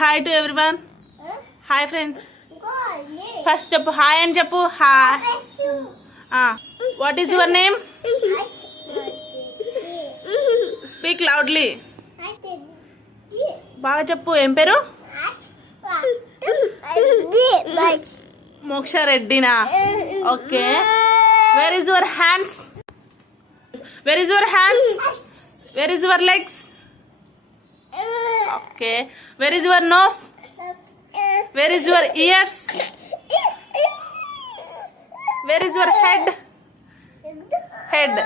Hi to everyone hi friends first చెప్పు. Hi అని చెప్పు. Hi what is your name speak loudly బాగా చెప్పు. ఏం పేరు? Moksha రెడ్డినా? Okay where is your hands where is your hands where is your legs Okay where is your nose where is your ears where is your head head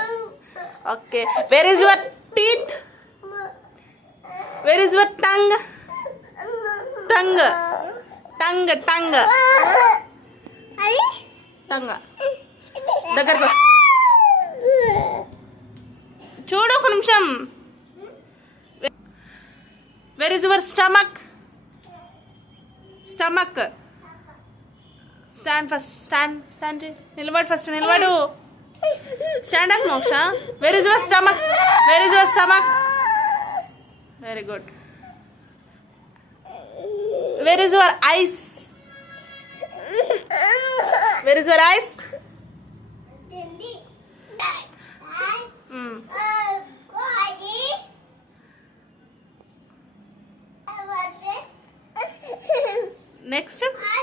okay where is your teeth where is your tongue tongue tongue tongue tongue దగ్గరకు రా. చూడు ఒక నిమిషం where is your stomach stomach stand first stand stand నిలబడు first నిలబడు. Stand up Moksha. Where is your stomach where is your stomach very good where is your eyes where is your eyes Next. time.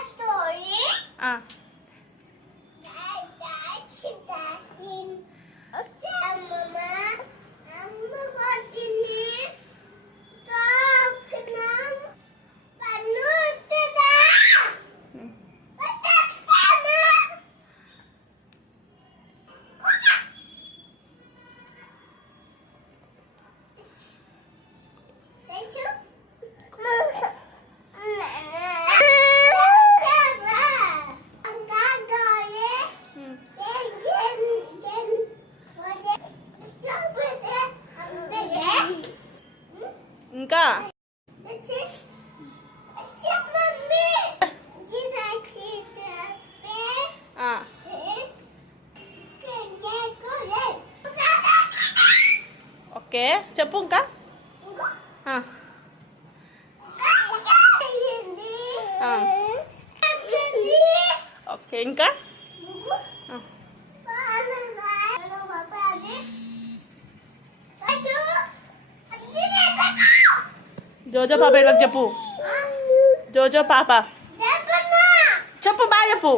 ఇంకా? Okay చెప్పు ఇంకా. Okay ఇంకా? జోజో పాప ఇవ్వకు చెప్పు. జోజో పాప. చెప్పు బాగా చెప్పు.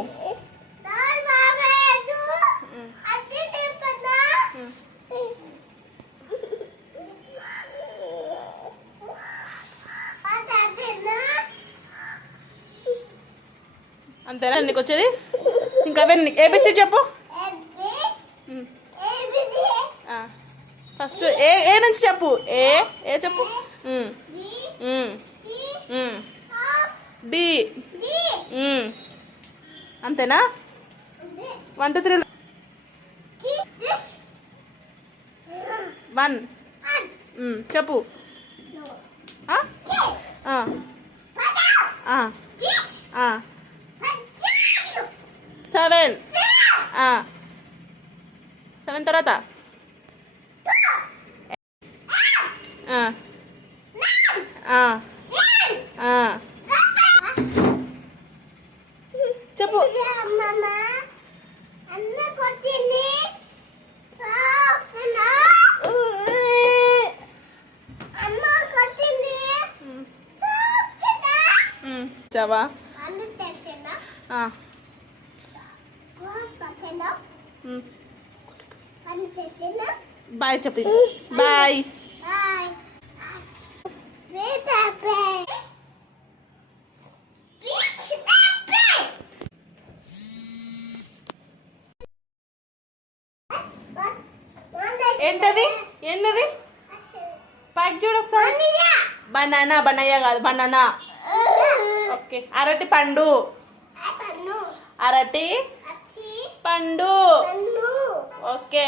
అంతేనా? నీకు వచ్చేది? ఇంకా అవే ఏబిసి చెప్పు. ఫస్ట్ ఏ ఏ నుంచి చెప్పు? ఏ ఏ చెప్పు? డి అంతేనా? వన్ టూ త్రీ వన్ చెప్పు. సెవెన్ సెవెన్ తర్వాత? อ่าอ่าอ่าจะพูดมามาอันนี้ก็ทีนี้ชอบนะอันนี้ก็ทีนี้ชอบนะอืมจะว่าอันนี้เต็มเต็มนะอ่าก็เต็มนะอืมอันนี้เต็มนะ Bye, Chapin. Bye. ఏంటది? ఏంటది పైకి చూడు ఒకసారి. బనానా బనయ్య కాదు బనానా ఓకే అరటి పండు. అరటి పండు. ఓకే